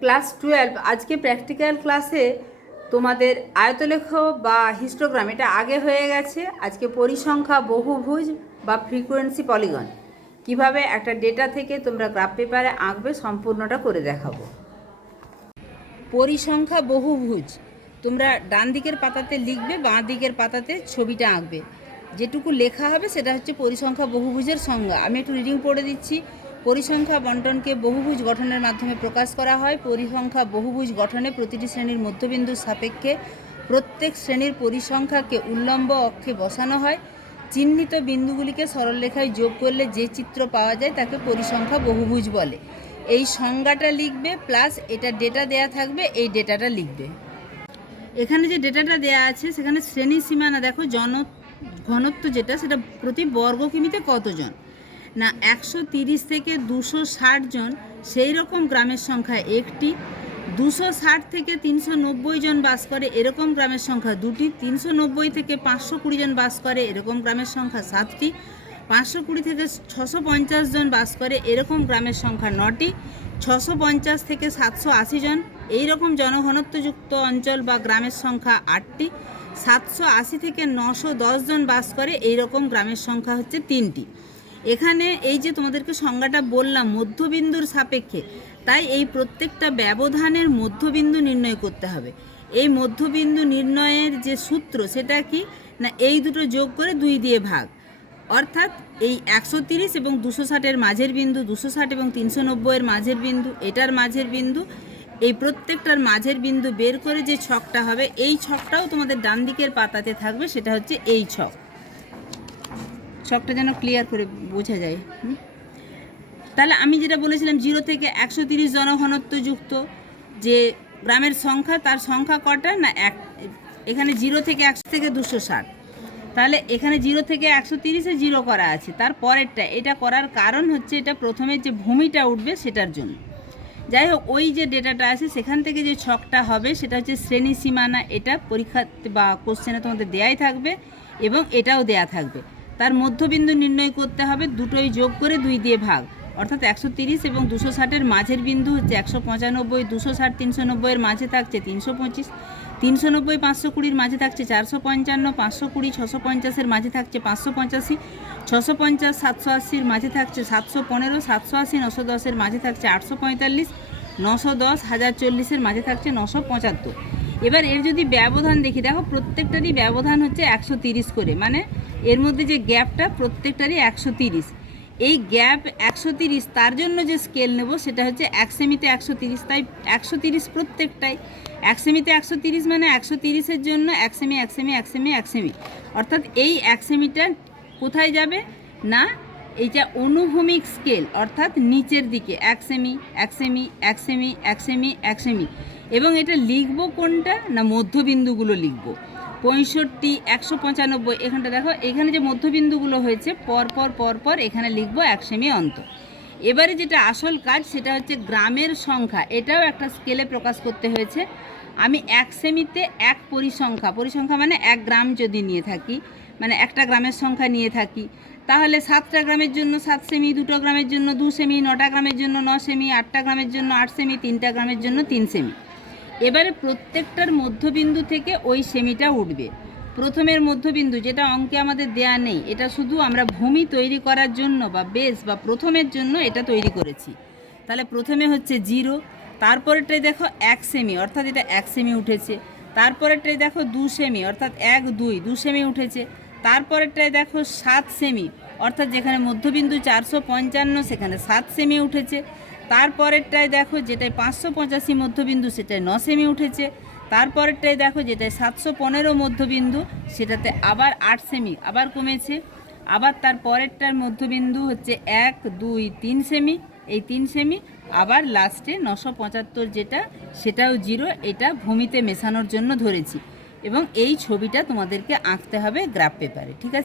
Class 12 আজকে practical ক্লাসে তোমাদের আয়তলেখ বা হিস্টোগ্রাম এটা আগে হয়ে গেছে। আজকে পরিসংখ্যা বহুভুজ বা ফ্রিকোয়েন্সি পলিগন কিভাবে একটা ডেটা থেকে তোমরা গ্রাফ পেপারে আঁকবে সম্পূর্ণটা করে দেখাবো। পরিসংখ্যা বহুভুজ তোমরা ডান দিকের পাতাতে লিখবে, বাঁ দিকের পাতাতে ছবিটা আঁকবে। যেটুকু লেখা হবে সেটা হচ্ছে পরিসংখ্যা বহুভুজের সংজ্ঞা। আমি একটু রিডিং পড়ে দিচ্ছি। পরিসংখ্যা বণ্টনকে বহুভুজ গঠনের মাধ্যমে প্রকাশ করা হয়। পরিসংখ্যা বহুভুজ গঠনে প্রতিটি শ্রেণীর মধ্যবিন্দুর সাপেক্ষে প্রত্যেক শ্রেণীর পরিসংখ্যাকে উল্লম্ব অক্ষে বসানো হয়। চিহ্নিত বিন্দুগুলিকে সরলরেখায় যোগ করলে যে চিত্র পাওয়া যায় তাকে পরিসংখ্যা বহুভুজ বলে। এই সংজ্ঞাটা লিখবে, প্লাস এটা ডেটা দেয়া থাকবে, এই ডেটাটা লিখবে। এখানে যে ডেটাটা দেয়া আছে সেখানে শ্রেণী সীমানা দেখো, ঘনত্ব যেটা সেটা প্রতি বর্গ কিমিতে কতজন না 130 থেকে 260 জন, সেই রকম গ্রামের সংখ্যা একটি। 260 থেকে 390 জন বাস করে এরকম গ্রামের সংখ্যা দুটি। 390 থেকে 520 জন বাস করে এরকম গ্রামের সংখ্যা 7টি। 520 থেকে 650 জন বাস করে এরকম গ্রামের সংখ্যা 9টি। 650 থেকে 780 জন এই রকম জনঘনত্বযুক্ত অঞ্চল বা গ্রামের সংখ্যা 8টি। 780 থেকে 910 জন বাস করে এই রকম গ্রামের সংখ্যা হচ্ছে 3টি। এখানে এই যে তোমাদেরকে সংজ্ঞাটা বললাম মধ্যবিন্দুর সাপেক্ষে, তাই এই প্রত্যেকটা ব্যবধানের মধ্যবিন্দু নির্ণয় করতে হবে। এই মধ্যবিন্দু নির্ণয়ের যে সূত্র সেটা কি না, এই দুটো যোগ করে 2 দিয়ে ভাগ, অর্থাৎ এই 130 এবং 260-এর মাঝের বিন্দু, 260 এবং 390-এর মাঝের বিন্দু, এটার মাঝের বিন্দু, এই প্রত্যেকটার মাঝের বিন্দু বের করে যে ছকটা হবে, এই ছকটাও তোমাদের ডান দিকের পাতাতে থাকবে। সেটা হচ্ছে এই ছকটা যেন ক্লিয়ার করে বোঝা যায়। তাহলে আমি যেটা বলেছিলাম 0 থেকে 130 জনঘনত্বযুক্ত যে গ্রামের সংখ্যা, তার সংখ্যা কটা না এখানে 0 থেকে 100 থেকে 260। তাহলে এখানে 0 থেকে 130-এ 0 করা আছে। তার পরেরটা এটা করার কারণ হচ্ছে এটা প্রথমে যে ভূমিটা উঠবে সেটার জন্য। যাই হোক, ওই যে ডেটাটা আছে সেখান থেকে যে ছকটা হবে সেটা হচ্ছে শ্রেণী সীমানা। এটা পরীক্ষা বা কোশ্চেনে তোমাদের দেয়াই থাকবে এবং এটাও দেয়া থাকবে। তার মধ্যবিন্দু নির্ণয় করতে হবে, দুটোই যোগ করে 2 দিয়ে ভাগ, অর্থাৎ 130 এবং 260-এর মাঝের বিন্দু হচ্ছে 195, 260 390-এর মাঝে থাকছে 325, 390 520-র মাঝে থাকছে 455, 520 650-এর মাঝে থাকছে 585, 650 780-র মাঝে থাকছে 715, 780 910-এর মাঝে থাকছে 845, 910 1040-এর মাঝে থাকছে 975। এবার এর যদি ব্যবধান দেখি, দেখো প্রত্যেকটারই ব্যবধান হচ্ছে 130 করে, মানে এর মধ্যে যে গ্যাপটা প্রত্যেকটারই 130। এই গ্যাপ 130, তার জন্য যে স্কেল নেব সেটা হচ্ছে 1 সেমিতে 130, তাই 130 প্রত্যেকটাই। 1 সেমিতে 130 মানে 130-এর জন্য 1 সেমি 1 সেমি 1 সেমি 1 সেমি, অর্থাৎ এই 1 সেমিটা কোথায় যাবে না এইটা অনুভূমিক স্কেল, অর্থাৎ নিচের দিকে 1 semi 1 semi 1 semi 1 semi 1 semi. এবং এটা লিখবো কোনটা না মধ্যবিন্দুগুলো লিখবো 65 195। এখানটা দেখো, এখানে যে মধ্যবিন্দুগুলো হয়েছে পরপর এখানে লিখবো 1 সেমি অন্তর। এবারে যেটা আসল কাজ সেটা হচ্ছে গ্রামের সংখ্যা, এটাও একটা স্কেলে প্রকাশ করতে হয়েছে। আমি 1 সেমিতে 1 পরিসংখ্যা মানে 1 গ্রাম যদি নিয়ে থাকি, মানে একটা গ্রামের সংখ্যা নিয়ে থাকি, তাহলে 7টা গ্রামের জন্য 7 সেমি, 2টো গ্রামের জন্য 2 সেমি, 9টা গ্রামের জন্য 9 সেমি, 8টা গ্রামের জন্য 8 সেমি, 3টা গ্রামের জন্য 3 সেমি। এবারে প্রত্যেকটার মধ্যবিন্দু থেকে ওই সেমিটা উঠবে। প্রথমের মধ্যবিন্দু যেটা অঙ্কে আমাদের দেয়া নেই, এটা শুধু আমরা ভূমি তৈরি করার জন্য বা বেস বা প্রথমের জন্য এটা তৈরি করেছি। তাহলে প্রথমে হচ্ছে 0, তারপরেরটাই দেখো 1 সেমি, অর্থাৎ এটা 1 সেমি উঠেছে। তারপরেরটাই দেখো 2 সেমি, অর্থাৎ 1 2 সেমি উঠেছে। তারপরেরটাই দেখো 7 সেমি, অর্থাৎ যেখানে মধ্যবিন্দু 455 সেখানে 7 সেমি উঠেছে। তারপরেরটায় দেখো যেটায় 585 মধ্যবিন্দু সেটায় 9 সেমি উঠেছে। তারপরেরটায় দেখো যেটায় 715 মধ্যবিন্দু সেটাতে আবার 8 সেমি আবার কমেছে। আবার তার পরেরটার মধ্যবিন্দু হচ্ছে 1 2 3 সেমি, এই 3 সেমি। আবার লাস্টে 975 যেটা সেটাও 0, এটা ভূমিতে মেশানোর জন্য ধরেছি। এবং এই ছবিটা তোমাদেরকে আঁকতে হবে গ্রাফ পেপারে, ঠিক আছে।